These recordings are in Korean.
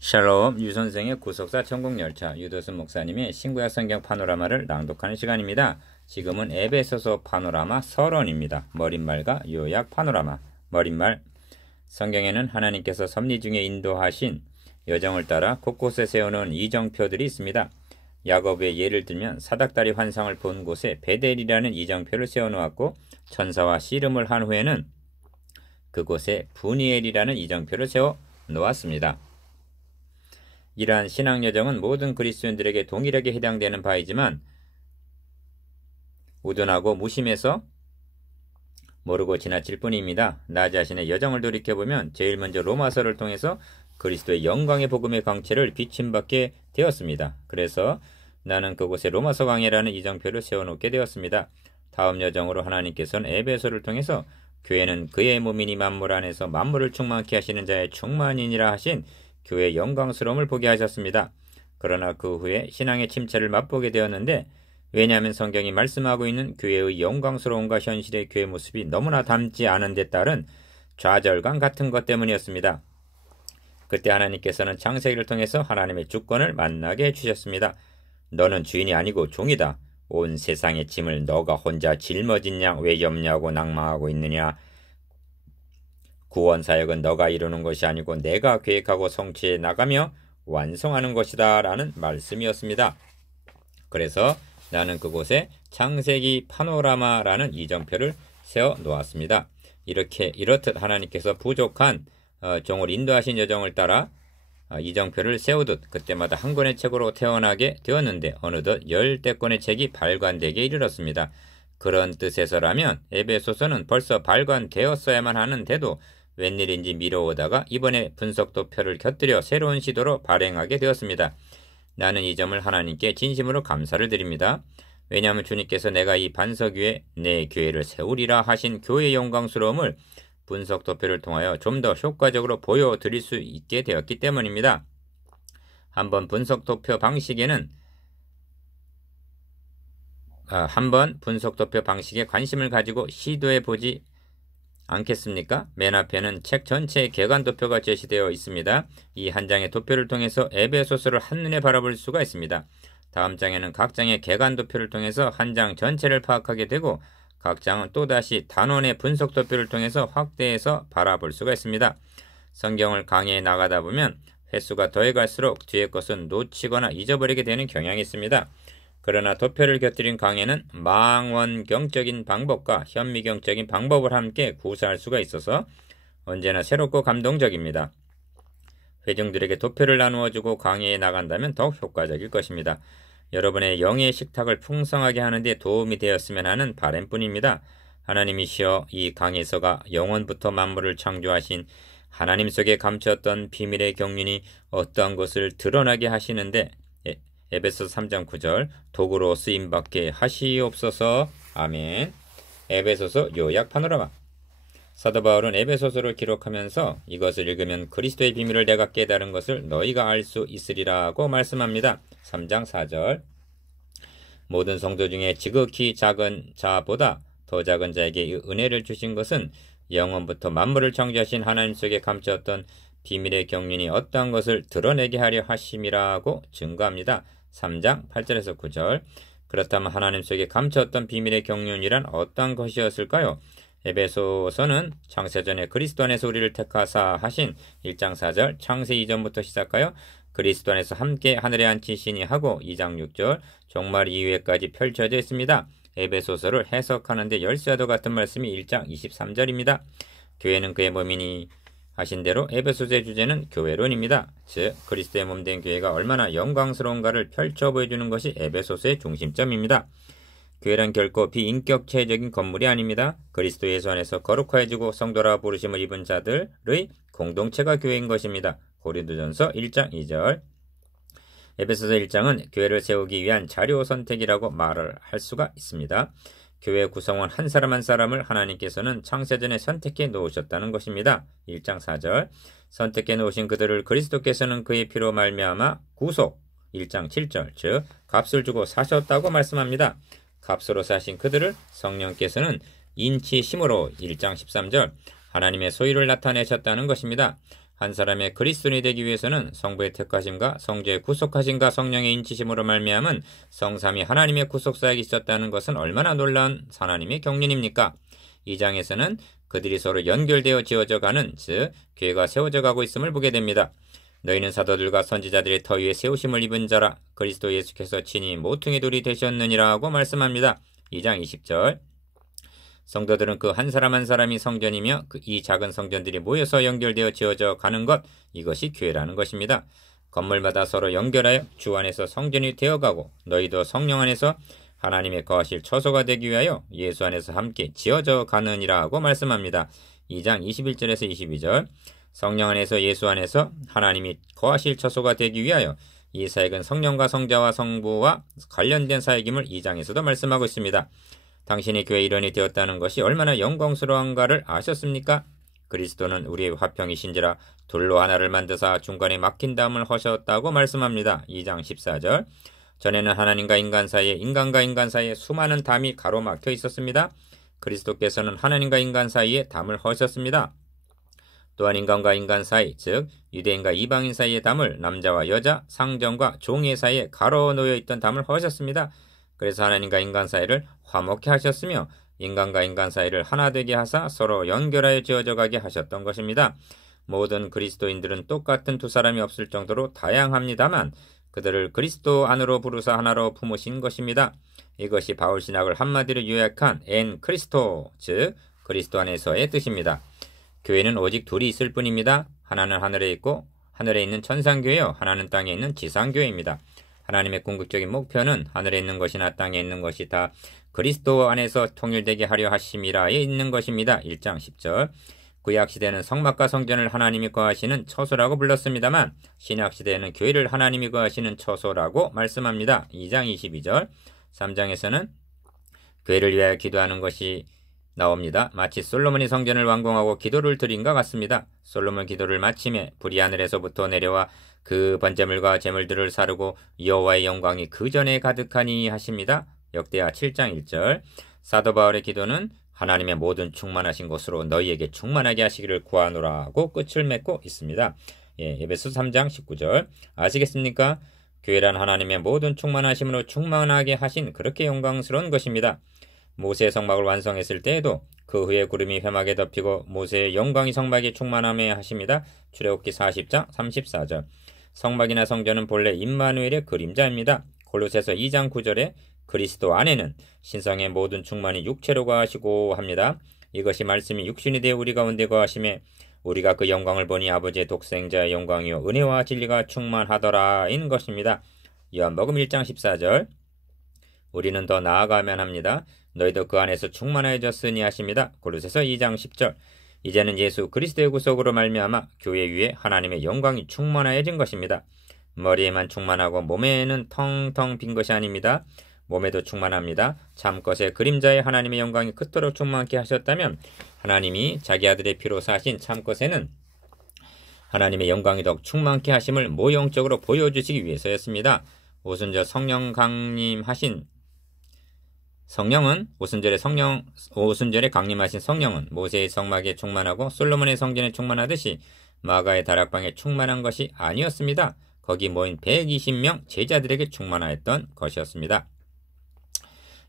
샬롬, 유선생의 구속사 천국열차, 유도순 목사님의 신구약 성경 파노라마를 낭독하는 시간입니다. 지금은 에베소서 파노라마 서론입니다. 머릿말과 요약 파노라마. 머릿말. 성경에는 하나님께서 섭리 중에 인도하신 여정을 따라 곳곳에 세워놓은 이정표들이 있습니다. 야곱의 예를 들면 사닥다리 환상을 본 곳에 베델이라는 이정표를 세워놓았고, 천사와 씨름을 한 후에는 그곳에 분이엘이라는 이정표를 세워놓았습니다. 이러한 신앙 여정은 모든 그리스도인들에게 동일하게 해당되는 바이지만, 우둔하고 무심해서 모르고 지나칠 뿐입니다. 나 자신의 여정을 돌이켜보면 제일 먼저 로마서를 통해서 그리스도의 영광의 복음의 광채를 비침받게 되었습니다. 그래서 나는 그곳에 로마서 강해라는 이정표를 세워놓게 되었습니다. 다음 여정으로 하나님께서는 에베소를 통해서 교회는 그의 몸이니 만물 안에서 만물을 충만케 하시는 자의 충만이니라 하신 교회의 영광스러움을 보게 하셨습니다. 그러나 그 후에 신앙의 침체를 맛보게 되었는데, 왜냐하면 성경이 말씀하고 있는 교회의 영광스러움과 현실의 교회 모습이 너무나 닮지 않은 데 따른 좌절감 같은 것 때문이었습니다. 그때 하나님께서는 창세기를 통해서 하나님의 주권을 만나게 해주셨습니다. 너는 주인이 아니고 종이다. 온 세상의 짐을 너가 혼자 짊어진 양 왜 염려하고 낭망하고 있느냐. 구원 사역은 너가 이루는 것이 아니고 내가 계획하고 성취해 나가며 완성하는 것이다 라는 말씀이었습니다. 그래서 나는 그곳에 창세기 파노라마라는 이정표를 세워 놓았습니다. 이렇듯 하나님께서 부족한 종을 인도하신 여정을 따라 이정표를 세우듯 그때마다 한 권의 책으로 태어나게 되었는데, 어느덧 10대 권의 책이 발간되게 이르렀습니다. 그런 뜻에서라면 에베소서는 벌써 발간되었어야만 하는데도 웬일인지 미뤄오다가 이번에 분석도표를 곁들여 새로운 시도로 발행하게 되었습니다. 나는 이 점을 하나님께 진심으로 감사를 드립니다. 왜냐하면 주님께서 내가 이 반석 위에 내 교회를 세우리라 하신 교회의 영광스러움을 분석도표를 통하여 좀 더 효과적으로 보여드릴 수 있게 되었기 때문입니다. 한번 분석도표 방식에 관심을 가지고 시도해보지 않겠습니까? 맨 앞에는 책 전체의 개관도표가 제시되어 있습니다. 이 한 장의 도표를 통해서 에베소서를 한눈에 바라볼 수가 있습니다. 다음 장에는 각 장의 개관도표를 통해서 한 장 전체를 파악하게 되고, 각 장은 또다시 단원의 분석도표를 통해서 확대해서 바라볼 수가 있습니다. 성경을 강의해 나가다 보면 횟수가 더해갈수록 뒤의 것은 놓치거나 잊어버리게 되는 경향이 있습니다. 그러나 도표를 곁들인 강의는 망원경적인 방법과 현미경적인 방법을 함께 구사할 수가 있어서 언제나 새롭고 감동적입니다. 회중들에게 도표를 나누어주고 강의해 나간다면 더욱 효과적일 것입니다. 여러분의 영의 식탁을 풍성하게 하는 데 도움이 되었으면 하는 바람뿐입니다. 하나님이시여, 이 강에서가 영원부터 만물을 창조하신 하나님 속에 감추었던 비밀의 경륜이 어떠한 것을 드러나게 하시는데 에베소 3장 9절 도구로 쓰임받게 하시옵소서. 아멘. 에베소서 요약 파노라마. 사도 바울은 에베소서를 기록하면서 이것을 읽으면 그리스도의 비밀을 내가 깨달은 것을 너희가 알 수 있으리라고 말씀합니다. 3장 4절 모든 성도 중에 지극히 작은 자보다 더 작은 자에게 이 은혜를 주신 것은 영원부터 만물을 창조하신 하나님 속에 감추었던 비밀의 경륜이 어떠한 것을 드러내게 하려 하심이라고 증거합니다. 3장 8절에서 9절 그렇다면 하나님 속에 감추었던 비밀의 경륜이란 어떠한 것이었을까요? 에베소서는 창세전에 그리스도 안에서 우리를 택하사 하신 1장 4절 창세 이전부터 시작하여 그리스도 안에서 함께 하늘에 앉히시니 하고 2장 6절 종말 이후에까지 펼쳐져 있습니다. 에베소서를 해석하는 데 열쇠와도 같은 말씀이 1장 23절입니다. 교회는 그의 몸이니 하신 대로 에베소서의 주제는 교회론입니다. 즉 그리스도의 몸된 교회가 얼마나 영광스러운가를 펼쳐 보여주는 것이 에베소서의 중심점입니다. 교회란 결코 비인격체적인 건물이 아닙니다. 그리스도 예수 안에서 거룩하여지고 성도라 부르심을 입은 자들의 공동체가 교회인 것입니다. 고린도전서 1장 2절 에베소서 1장은 교회를 세우기 위한 자료 선택이라고 말을 할 수가 있습니다. 교회 구성원 한 사람 한 사람을 하나님께서는 창세전에 선택해 놓으셨다는 것입니다. 1장 4절 선택해 놓으신 그들을 그리스도께서는 그의 피로 말미암아 구속 1장 7절 즉 값을 주고 사셨다고 말씀합니다. 값으로 사신 그들을 성령께서는 인치심으로 1장 13절 하나님의 소유를 나타내셨다는 것입니다. 한 사람의 그리스도인이 되기 위해서는 성부의 택하심과 성자의 구속하심과 성령의 인치심으로 말미암은 성삼위 하나님의 구속사역이 있었다는 것은 얼마나 놀라운 하나님의 경륜입니까? 이 장에서는 그들이 서로 연결되어 지어져 가는, 즉 교회가 세워져 가고 있음을 보게 됩니다. 너희는 사도들과 선지자들의 터 위에 세우심을 입은 자라. 그리스도 예수께서 친히 모퉁이 돌이 되셨느니라고 말씀합니다. 2장 20절. 성도들은 그 한 사람 한 사람이 성전이며 이 작은 성전들이 모여서 연결되어 지어져 가는 것, 이것이 교회라는 것입니다. 건물마다 서로 연결하여 주 안에서 성전이 되어가고 너희도 성령 안에서 하나님의 거하실 처소가 되기 위하여 예수 안에서 함께 지어져 가느니라고 말씀합니다. 2장 21절에서 22절. 성령 안에서 예수 안에서 하나님이 거하실 처소가 되기 위하여 이 사역은 성령과 성자와 성부와 관련된 사역임을 2장에서도 말씀하고 있습니다. 당신의 교회 일원이 되었다는 것이 얼마나 영광스러운가를 아셨습니까? 그리스도는 우리의 화평이신지라 돌로 하나를 만드사 중간에 막힌 담을 허셨다고 말씀합니다. 2장 14절. 전에는 하나님과 인간 사이에, 인간과 인간 사이에 수많은 담이 가로막혀 있었습니다. 그리스도께서는 하나님과 인간 사이에 담을 허셨습니다. 또한 인간과 인간 사이, 즉 유대인과 이방인 사이의 담을 남자와 여자, 상정과 종의 사이에 가로 놓여 있던 담을 허셨습니다. 그래서 하나님과 인간 사이를 화목케 하셨으며 인간과 인간 사이를 하나 되게 하사 서로 연결하여 지어져 가게 하셨던 것입니다. 모든 그리스도인들은 똑같은 두 사람이 없을 정도로 다양합니다만 그들을 그리스도 안으로 부르사 하나로 품으신 것입니다. 이것이 바울 신학을 한마디로 요약한 엔 크리스토, 즉 그리스도 안에서의 뜻입니다. 교회는 오직 둘이 있을 뿐입니다. 하나는 하늘에 있고 하늘에 있는 천상교회요, 하나는 땅에 있는 지상교회입니다. 하나님의 궁극적인 목표는 하늘에 있는 것이나 땅에 있는 것이 다 그리스도 안에서 통일되게 하려 하심이라에 있는 것입니다. 1장 10절. 구약시대는 성막과 성전을 하나님이 거하시는 처소라고 불렀습니다만 신약시대에는 교회를 하나님이 거하시는 처소라고 말씀합니다. 2장 22절. 3장에서는 교회를 위하여 기도하는 것이 나옵니다. 마치 솔로몬이 성전을 완공하고 기도를 드린 것 같습니다. 솔로몬 기도를 마침에 불이 하늘에서부터 내려와 그 번제물과 제물들을 사르고 여호와의 영광이 그 전에 가득하니 하십니다. 역대하 7장 1절. 사도 바울의 기도는 하나님의 모든 충만하신 것으로 너희에게 충만하게 하시기를 구하노라고 끝을 맺고 있습니다. 에베소 3장 19절. 아시겠습니까? 교회란 하나님의 모든 충만하심으로 충만하게 하신 그렇게 영광스러운 것입니다. 모세의 성막을 완성했을 때에도 그 후에 구름이 회막에 덮이고 모세의 영광이 성막에 충만함에 하십니다. 출애굽기 40장 34절. 성막이나 성전은 본래 임마누엘의 그림자입니다. 골로새서 2장 9절에 그리스도 안에는 신성의 모든 충만이 육체로 거하시고 합니다. 이것이 말씀이 육신이 되어 우리 가운데 거하심에 우리가 그 영광을 보니 아버지의 독생자의 영광이요 은혜와 진리가 충만하더라 인 것입니다. 요한복음 1장 14절. 우리는 더 나아가면 합니다. 너희도 그 안에서 충만해졌으니 하십니다. 골로새서 2장 10절. 이제는 예수 그리스도의 구속으로 말미암아 교회 위에 하나님의 영광이 충만해진 것입니다. 머리에만 충만하고 몸에는 텅텅 빈 것이 아닙니다. 몸에도 충만합니다. 참것의 그림자의 하나님의 영광이 그토록 충만케 하셨다면 하나님이 자기 아들의 피로 사신 참것에는 하나님의 영광이 더욱 충만케 하심을 모형적으로 보여주시기 위해서였습니다. 오순절 성령 강림하신 성령은 오순절에 강림하신 성령은 모세의 성막에 충만하고 솔로몬의 성전에 충만하듯이 마가의 다락방에 충만한 것이 아니었습니다. 거기 모인 120명 제자들에게 충만하였던 것이었습니다.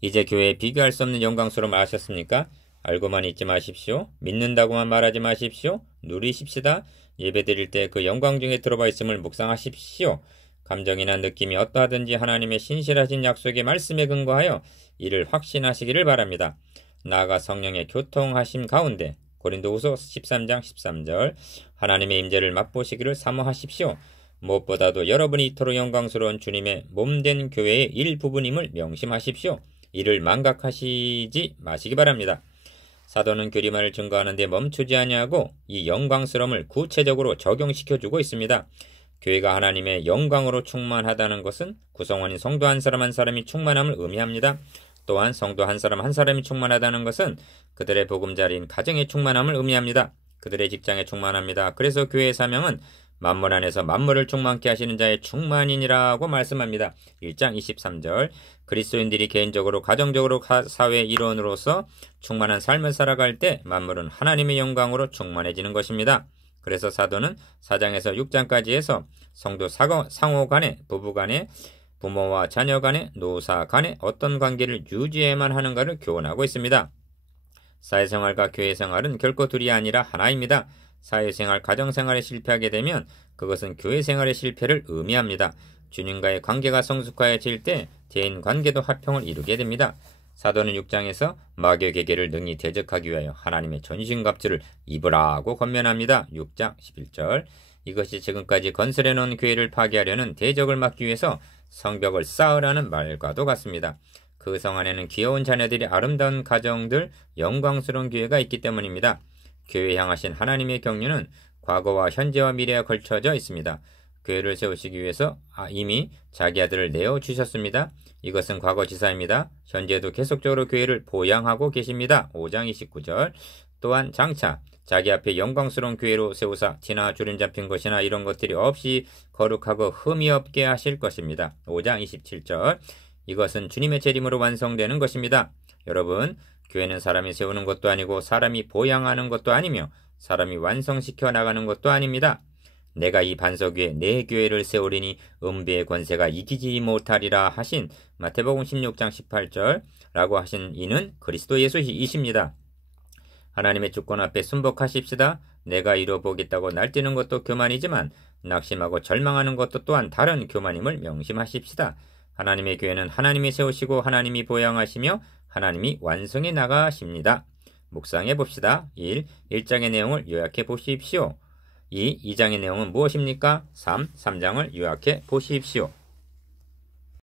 이제 교회에 비교할 수 없는 영광스러움을 아셨습니까? 알고만 있지 마십시오. 믿는다고만 말하지 마십시오. 누리십시다. 예배드릴 때 그 영광 중에 들어가 있음을 묵상하십시오. 감정이나 느낌이 어떠하든지 하나님의 신실하신 약속의 말씀에 근거하여 이를 확신하시기를 바랍니다. 나아가 성령의 교통하심 가운데 고린도후서 13장 13절 하나님의 임재를 맛보시기를 사모하십시오. 무엇보다도 여러분이 이토록 영광스러운 주님의 몸된 교회의 일부분임을 명심하십시오. 이를 망각하시지 마시기 바랍니다. 사도는 교리만을 증거하는 데 멈추지 아니하고 이 영광스러움을 구체적으로 적용시켜주고 있습니다. 교회가 하나님의 영광으로 충만하다는 것은 구성원인 성도 한 사람 한 사람이 충만함을 의미합니다. 또한 성도 한 사람 한 사람이 충만하다는 것은 그들의 보금자리인 가정의 충만함을 의미합니다. 그들의 직장에 충만합니다. 그래서 교회의 사명은 만물 안에서 만물을 충만케 하시는 자의 충만인이라고 말씀합니다. 1장 23절 그리스도인들이 개인적으로 가정적으로 사회 일원으로서 충만한 삶을 살아갈 때 만물은 하나님의 영광으로 충만해지는 것입니다. 그래서 사도는 4장에서 6장까지 해서 성도 상호 간에, 부부 간에, 부모와 자녀 간에, 노사 간에 어떤 관계를 유지해야만 하는가를 교훈하고 있습니다. 사회생활과 교회생활은 결코 둘이 아니라 하나입니다. 사회생활, 가정생활에 실패하게 되면 그것은 교회생활의 실패를 의미합니다. 주님과의 관계가 성숙해질 때 대인관계도 화평을 이루게 됩니다. 사도는 6장에서 마귀에게를 능히 대적하기 위하여 하나님의 전신갑주를 입으라고 권면합니다. 6장 11절. 이것이 지금까지 건설해놓은 교회를 파괴하려는 대적을 막기 위해서 성벽을 쌓으라는 말과도 같습니다. 그 성 안에는 귀여운 자녀들이, 아름다운 가정들, 영광스러운 교회가 있기 때문입니다. 교회에 향하신 하나님의 경륜은 과거와 현재와 미래에 걸쳐져 있습니다. 교회를 세우시기 위해서 이미 자기 아들을 내어주셨습니다. 이것은 과거지사입니다. 현재도 계속적으로 교회를 보양하고 계십니다. 5장 29절. 또한 장차 자기 앞에 영광스러운 교회로 세우사 티나 주름 잡힌 것이나 이런 것들이 없이 거룩하고 흠이 없게 하실 것입니다. 5장 27절. 이것은 주님의 재림으로 완성되는 것입니다. 여러분, 교회는 사람이 세우는 것도 아니고 사람이 보양하는 것도 아니며 사람이 완성시켜 나가는 것도 아닙니다. 내가 이 반석 위에 내 교회를 세우리니 음비의 권세가 이기지 못하리라 하신 마태복음 16장 18절 라고 하신 이는 그리스도 예수이십니다. 하나님의 주권 앞에 순복하십시다. 내가 이뤄보겠다고 날뛰는 것도 교만이지만 낙심하고 절망하는 것도 또한 다른 교만임을 명심하십시다. 하나님의 교회는 하나님이 세우시고 하나님이 보양하시며 하나님이 완성해 나가십니다. 묵상해 봅시다. 1장의 내용을 요약해 보십시오. 2장의 내용은 무엇입니까? 3장을 요약해 보십시오.